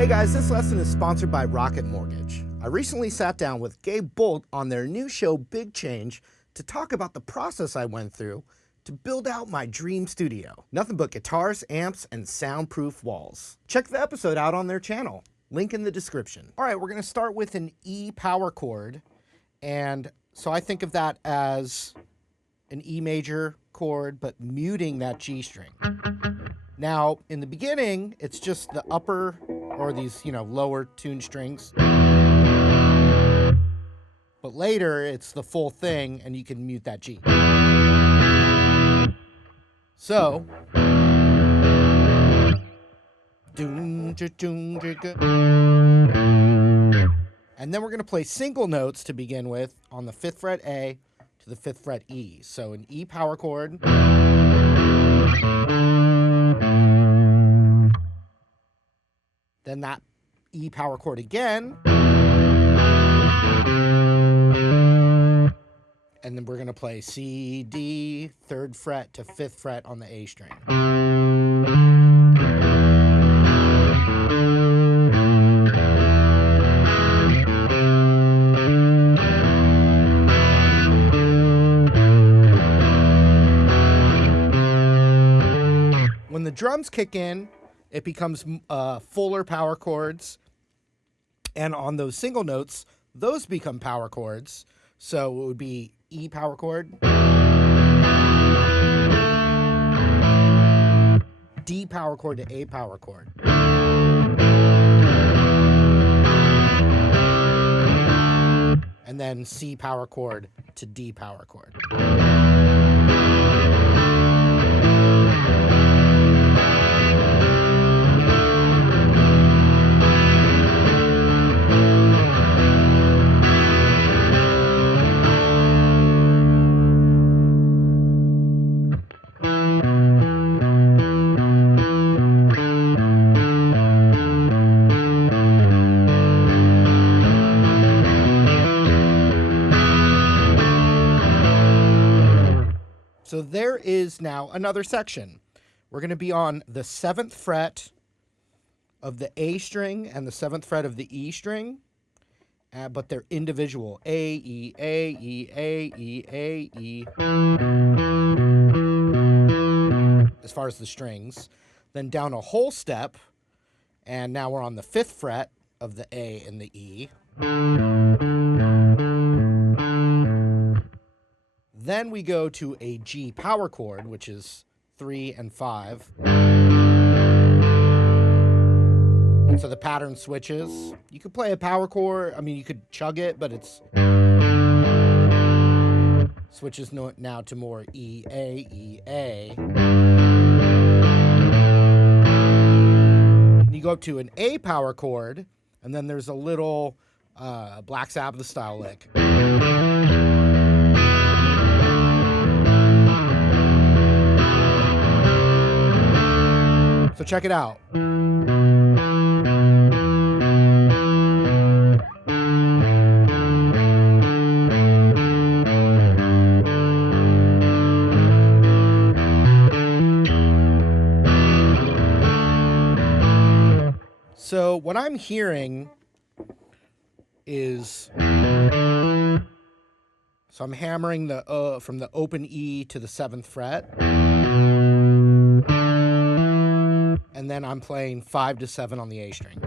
Hey guys, this lesson is sponsored by Rocket Mortgage. I recently sat down with Gabe Bolt on their new show, Big Change, to talk about the process I went through to build out my dream studio. Nothing but guitars, amps, and soundproof walls. Check the episode out on their channel. Link in the description. All right, we're gonna start with an E power chord. And so I think of that as an E major chord, but muting that G string. Now, in the beginning, it's just the upper or these, lower tuned strings. But later, it's the full thing, and you can mute that G. So, and then we're going to play single notes to begin with on the 5th fret A to the 5th fret E. So an E power chord. Then that E power chord again. And then we're going to play C, D, 3rd fret to 5th fret on the A string. When the drums kick in, it becomes fuller power chords. And on those single notes, those become power chords. So it would be E power chord, D power chord to A power chord. And then C power chord to D power chord. So there is now another section. We're going to be on the 7th fret of the A string and the 7th fret of the E string, but they're individual. A, E, A, E, A, E, A, E. As far as the strings. Then down a whole step, and now we're on the 5th fret of the A and the E. Then we go to a G power chord, which is 3 and 5. And so the pattern switches. You could play a power chord. I mean, you could chug it, but it's switches now to more E, A, E, A. And you go up to an A power chord, and then there's a little Black Sabbath style lick. So check it out. So what I'm hearing is, so I'm hammering the from the open E to the 7th fret. And then I'm playing 5 to 7 on the A string.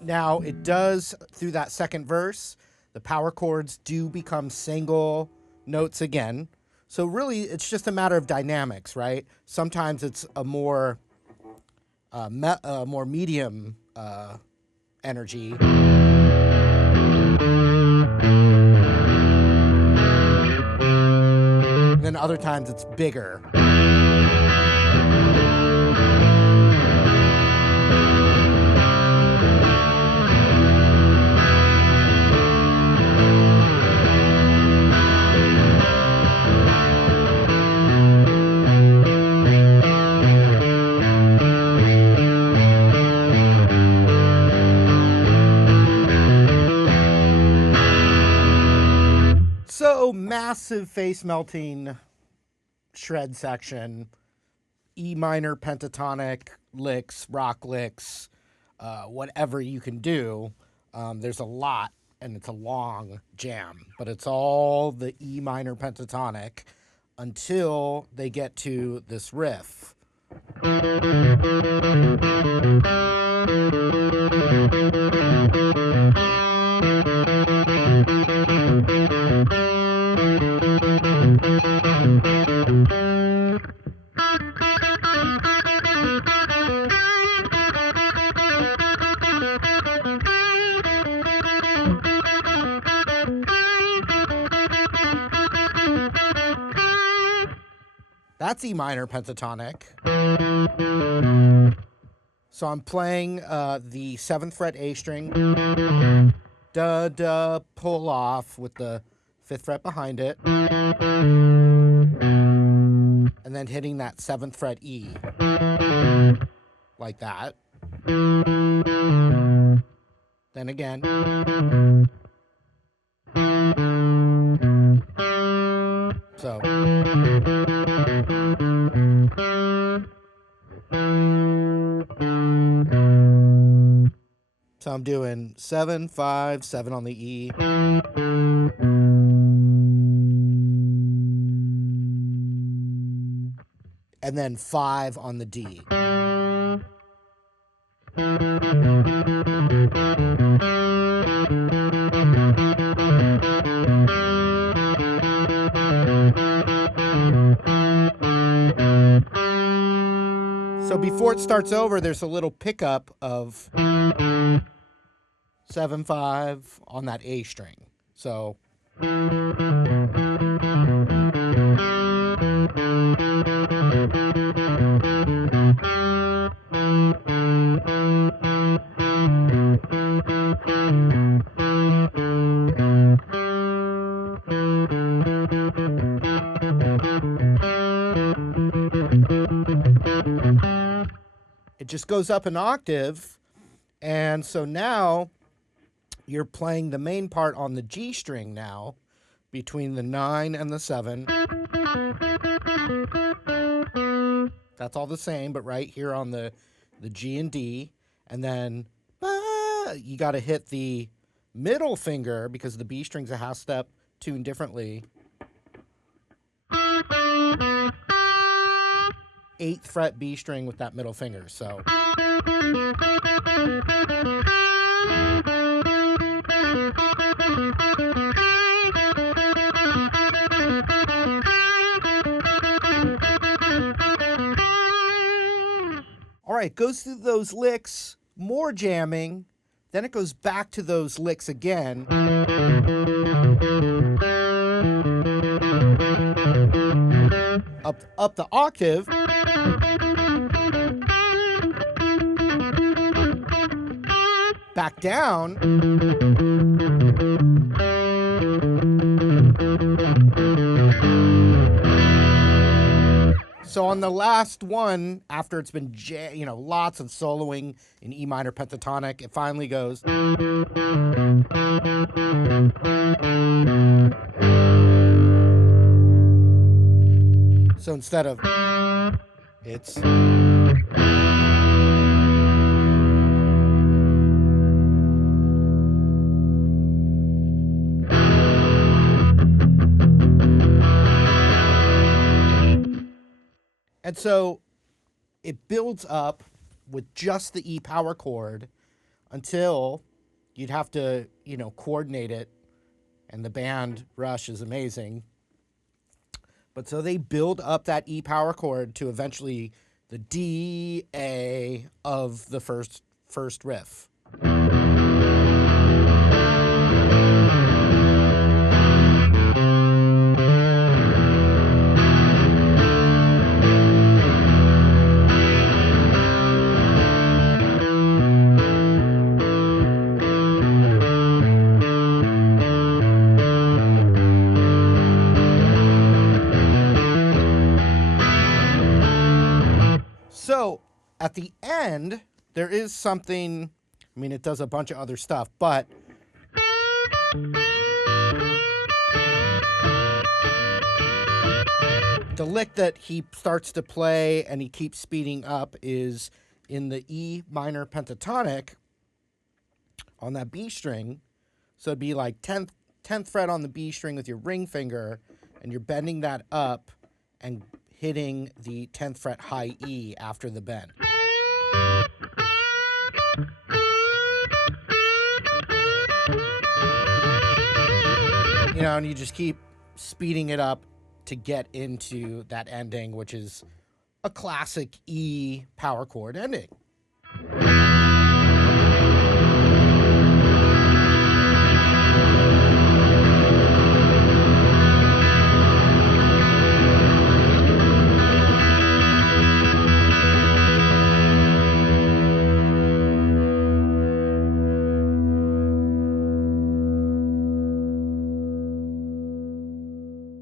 Now it does, through that second verse, the power chords do become single notes again. So really, it's just a matter of dynamics, right? Sometimes it's a more medium energy. And then other times it's bigger. massive face melting shred section, E minor pentatonic licks, rock licks, whatever you can do. There's a lot, and it's a long jam, but it's all the E minor pentatonic until they get to this riff. That's E minor pentatonic. So I'm playing the 7th fret A string, da da, pull off with the 5th fret behind it, and then hitting that 7th fret E, like that. Then again. So. So I'm doing 7, 5, 7 on the E. And then 5 on the D. So before it starts over, there's a little pickup of 7, 5 on that A string. So it just goes up an octave, and so now you're playing the main part on the G string now, between the 9 and the 7. That's all the same, but right here on the G and D, and then you got to hit the middle finger because the B string's a half step tuned differently. 8th fret B string with that middle finger, so. All right, goes through those licks, more jamming, then it goes back to those licks again. Up the octave. Back down. So on the last one, after it's been, lots of soloing in E minor pentatonic, it finally goes. So instead of, it's. And so it builds up with just the E power chord until you'd have to, coordinate it. And the band Rush is amazing. But so they build up that E power chord to eventually the D, A of the first riff. So at the end, there is something, it does a bunch of other stuff, but The lick that he starts to play and he keeps speeding up is in the E minor pentatonic on that B string. So it'd be like 10th fret on the B string with your ring finger, and you're bending that up and hitting the 10th fret high E after the bend. You know, and you just keep speeding it up to get into that ending, which is a classic E power chord ending.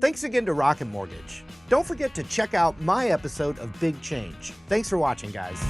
Thanks again to Rocket Mortgage. Don't forget to check out my episode of Big Change. Thanks for watching, guys.